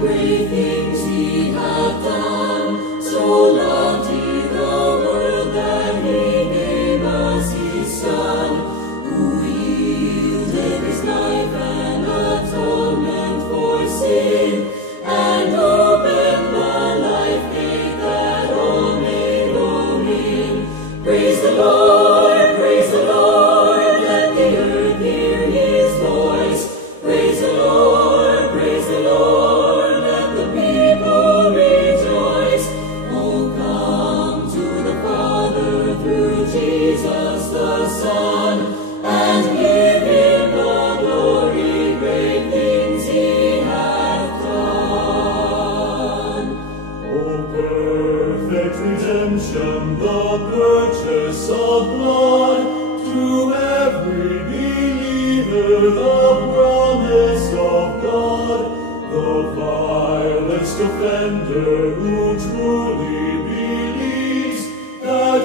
Great things he hath done, so loved he the world that he gave us his Son, who yielded his life an atonement for sin, and opened the life gate that all may know him. Praise the Lord, let the earth hear his voice. Praise the Lord, praise the Lord. Jesus the Son, and give him the glory, great things he hath done. O perfect redemption, the purchase of blood, to every believer the promise of God, the vilest offender who truly believes that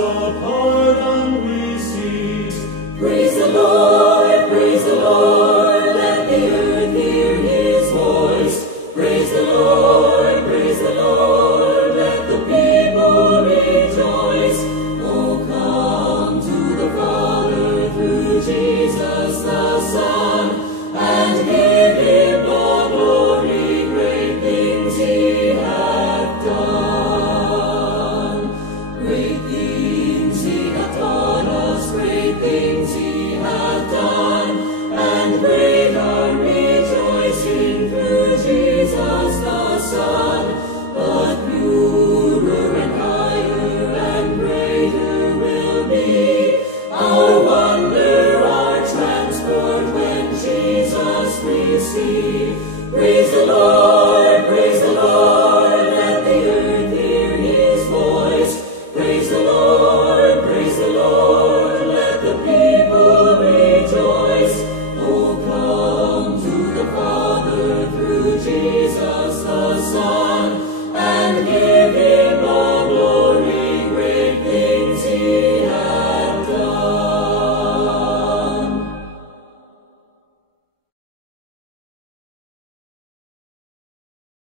a pardon receives. Praise the Lord.